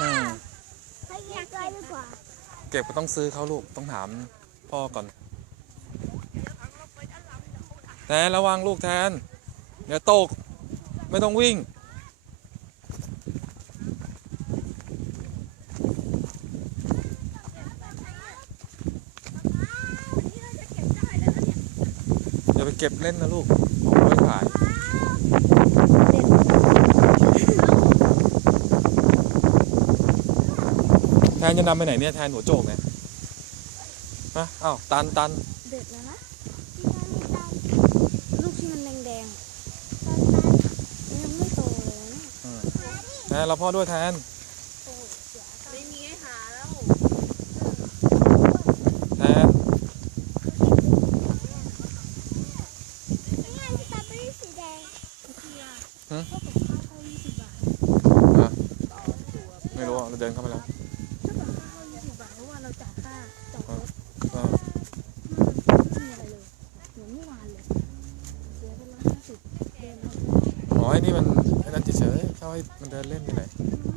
อืมให้อยากได้ดีกว่าเก็บก็ต้องซื้อเขาลูกต้องถามพ่อก่อนแทนระวังลูกแทนเดี๋ยวตก ไม่ต้องวิ่งเดี๋ยวไปเก็บเล่นนะลูกเอาไว้ขาย แทนจะนำไปไหนเนี่ยแทนหัวโจกเนี่ยฮะอ้าวตันตันเด็ดแล้วนะลูกที่มันแดงๆยังไม่โตเลยนะแทนเราพ่อด้วยแทนไม่มีให้หาแล้วแทนนี่ไงสตรอเบอรี่สีแดงไม่รู้อะเราเดินเข้าไปแล้ว อยห้าสิบเดินเอา อ๋อไอ้นี่มันไอ้นั่นเฉยๆเขาให้มันเดินเล่นที่ไหน อืม